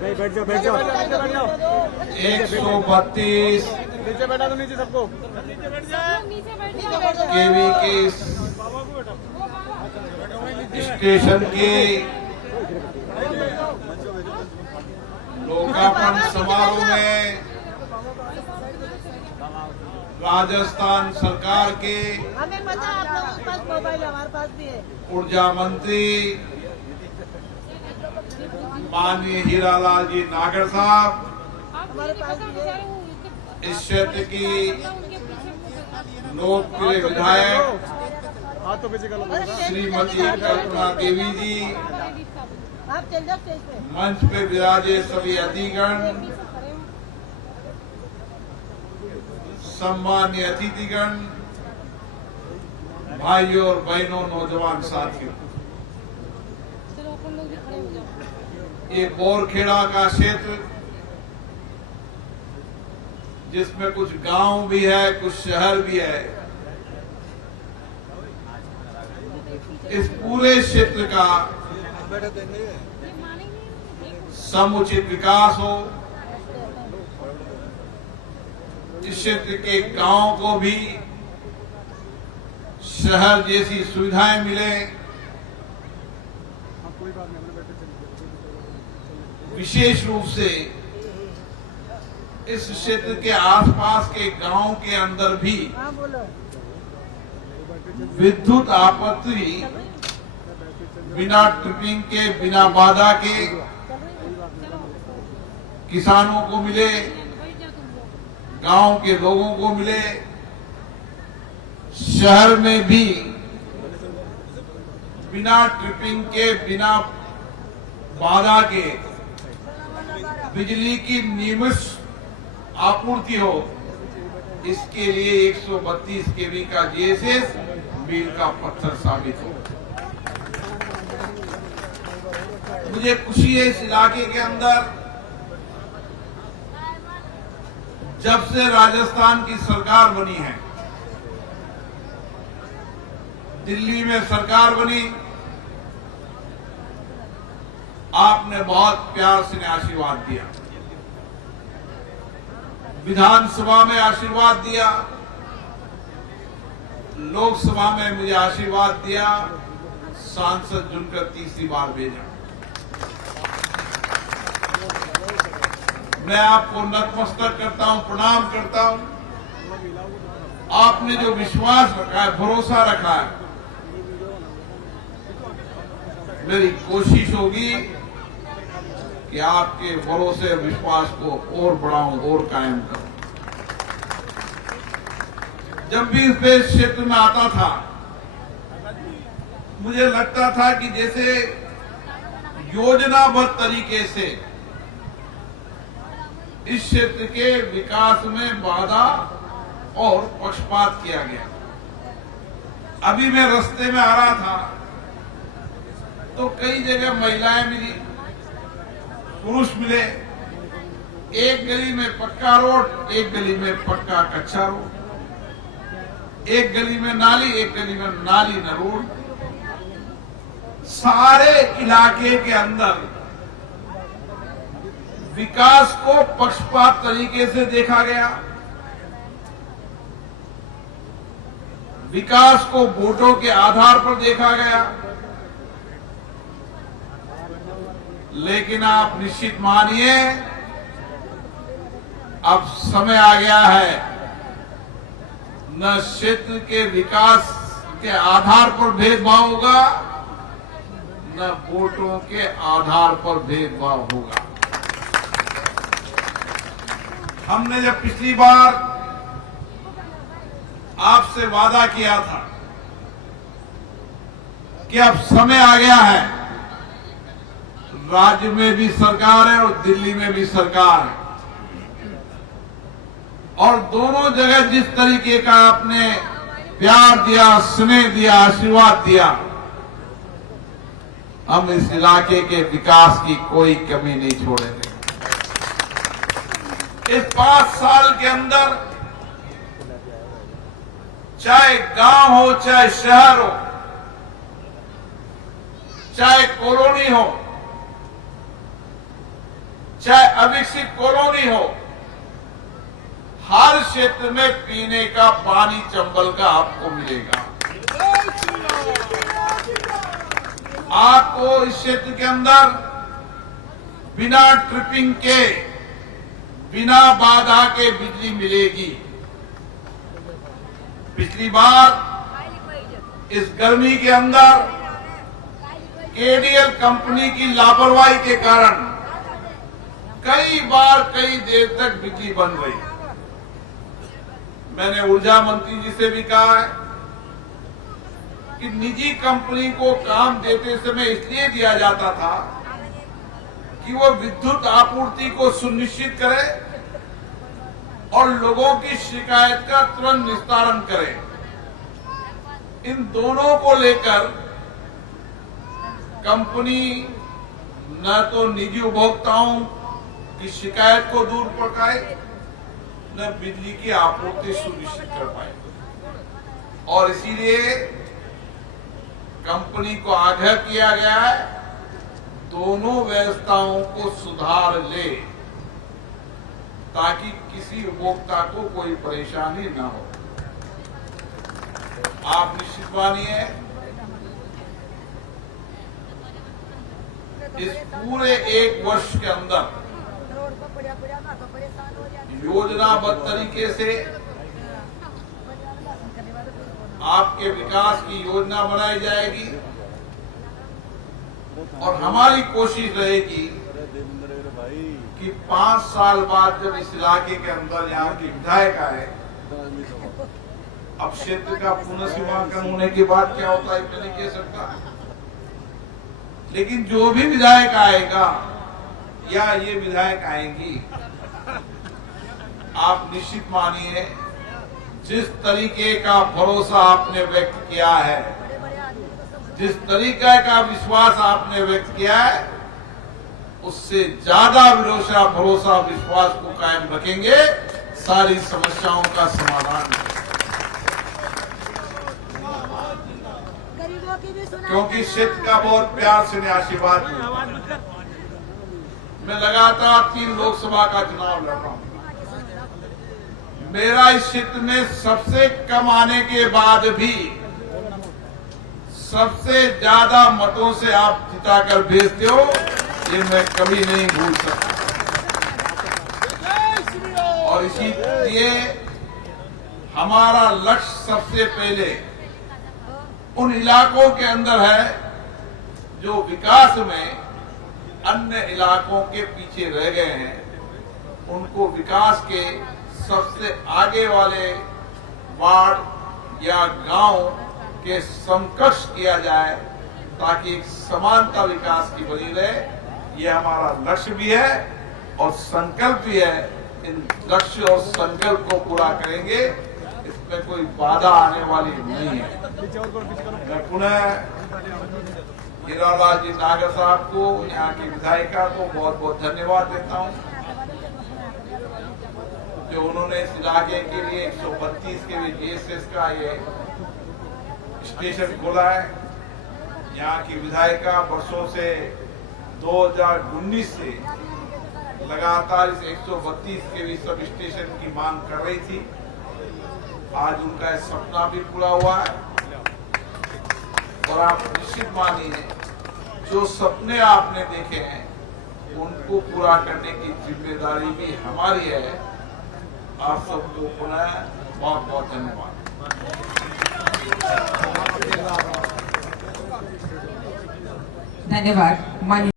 बैठ जाओ 132 नीचे बैठा दो नीचे सबको केवी के स्टेशन के लोकार्पण समारोह में राजस्थान सरकार के हमें पता है आप लोगों के पास मोबाइल हमारे पास भी है। ऊर्जा मंत्री माननीय हीरालाल जी नागर साहब, हमारे पास भी है। इस क्षेत्र की लोकप्रिय विधायक हाथ तो पीछे कर लो श्रीमती कल्पना देवी जी, आप चल जाओ स्टेज पे। मंच पे विराजे सभी अतिथिगण, सम्मान्य अतिथिगण, भाइयों और बहनों, नौजवान साथियों, ये बोरखेड़ा का क्षेत्र जिसमें कुछ गांव भी है, कुछ शहर भी है, इस पूरे क्षेत्र का समुचित विकास हो, इस क्षेत्र के गांव को भी शहर जैसी सुविधाएं मिले, विशेष रूप से इस क्षेत्र के आसपास के गांव के अंदर भी हाँ बोलो। विद्युत आपूर्ति बिना ट्रिपिंग के, बिना बाधा के किसानों को मिले, गांव के लोगों को मिले, शहर में भी बिना ट्रिपिंग के, बिना बाधा के बिजली की नियमित आपूर्ति हो, इसके लिए 132 केवी का जीएसएस मील का पत्थर साबित हो। मुझे खुशी है इस इलाके के अंदर जब से राजस्थान की सरकार बनी है, दिल्ली में सरकार बनी, आपने बहुत प्यार से आशीर्वाद दिया, विधानसभा में आशीर्वाद दिया, लोकसभा में मुझे आशीर्वाद दिया, सांसद चुनकर तीसरी बार भेजा। मैं आपको नतमस्तक करता हूं, प्रणाम करता हूं। आपने जो विश्वास रखा है, भरोसा रखा है, मेरी कोशिश होगी कि आपके भरोसे और विश्वास को और बढ़ाऊं, और कायम करूं। जब भी इस क्षेत्र में आता था, मुझे लगता था कि जैसे योजनाबद्ध तरीके से इस क्षेत्र के विकास में बाधा और पक्षपात किया गया। अभी मैं रास्ते में आ रहा था तो कई जगह महिलाएं मिली, पुरुष मिले, एक गली में पक्का रोड, एक गली में पक्का कच्चा रोड, एक गली में नाली, एक गली में नाली न रोड। सारे इलाके के अंदर विकास को पक्षपात तरीके से देखा गया, विकास को वोटों के आधार पर देखा गया। लेकिन आप निश्चित मानिए, अब समय आ गया है, न क्षेत्र के विकास के आधार पर भेदभाव होगा, न वोटों के आधार पर भेदभाव होगा। हमने जब पिछली बार आपसे वादा किया था कि अब समय आ गया है, राज्य में भी सरकार है और दिल्ली में भी सरकार है, और दोनों जगह जिस तरीके का आपने प्यार दिया, स्नेह दिया, आशीर्वाद दिया, हम इस इलाके के विकास की कोई कमी नहीं छोड़ेंगे। इस 5 साल के अंदर चाहे गांव हो, चाहे शहर हो, चाहे कॉलोनी हो, चाहे अविकसित कॉलोनी हो, हर क्षेत्र में पीने का पानी चंबल का आपको मिलेगा। आपको इस क्षेत्र के अंदर बिना ट्रिपिंग के, बिना बाधा के बिजली मिलेगी। पिछली बार इस गर्मी के अंदर केडीएल कंपनी की लापरवाही के कारण कई बार कई देर तक बिजली बंद रही। मैंने ऊर्जा मंत्री जी से भी कहा है कि निजी कंपनी को काम देते समय इसलिए दिया जाता था कि वो विद्युत आपूर्ति को सुनिश्चित करे और लोगों की शिकायत का तुरंत निस्तारण करे। इन दोनों को लेकर कंपनी न तो निजी उपभोक्ताओं की शिकायत को दूर पकाए, न बिजली की आपूर्ति सुनिश्चित कर पाए। और इसीलिए कंपनी को आग्रह किया गया है दोनों व्यवस्थाओं को सुधार ले, ताकि किसी उपभोक्ता को कोई परेशानी न हो। आप निश्चित मानिए इस पूरे एक वर्ष के अंदर योजनाबद्ध तरीके से आपके विकास की योजना बनाई जाएगी और हमारी कोशिश रहेगी कि 5 साल बाद जब इस इलाके के अंदर यहाँ की विधायक आए, अब क्षेत्र का पुनर्सीमांकन होने के बाद क्या होता है मैं नहीं कह सकता, लेकिन जो भी विधायक आएगा या ये विधायक आएंगी, आप निश्चित मानिए जिस तरीके का भरोसा आपने व्यक्त किया है, जिस तरीके का विश्वास आपने व्यक्त किया है, उससे ज्यादा भरोसा विश्वास को कायम रखेंगे, सारी समस्याओं का समाधान। क्योंकि क्षेत्र का बहुत प्यार से आशीर्वाद मिलता है। मैं लगातार 3 लोकसभा का चुनाव लड़ रहा हूं। मेरा इस क्षेत्र में सबसे कम आने के बाद भी सबसे ज्यादा मतों से आप जिताकर भेजते हो, ये मैं कभी नहीं भूल सकता। और इसीलिए हमारा लक्ष्य सबसे पहले उन इलाकों के अंदर है जो विकास में अन्य इलाकों के पीछे रह गए हैं, उनको विकास के सबसे आगे वाले वार्ड या गांव के समकक्ष किया जाए, ताकि एक समानता विकास की बनी रहे। ये हमारा लक्ष्य भी है और संकल्प भी है। इन लक्ष्य और संकल्प को पूरा करेंगे, इसमें कोई बाधा आने वाली नहीं है। मैं पुनः हीरालाल जी नागर साहब को, यहाँ की विधायिका को बहुत बहुत धन्यवाद देता हूँ जो उन्होंने इस इलाके के लिए 132 के लिए जीएसएस का ये स्टेशन खोला है। यहाँ की विधायिका वर्षों से 2019 से लगातार इस 132 के भी सब स्टेशन की मांग कर रही थी। आज उनका सपना भी पूरा हुआ है और आप निश्चित मानिए जो सपने आपने देखे हैं उनको पूरा करने की जिम्मेदारी भी हमारी है। आप सबको पुनः बहुत बहुत धन्यवाद। धन्यवाद।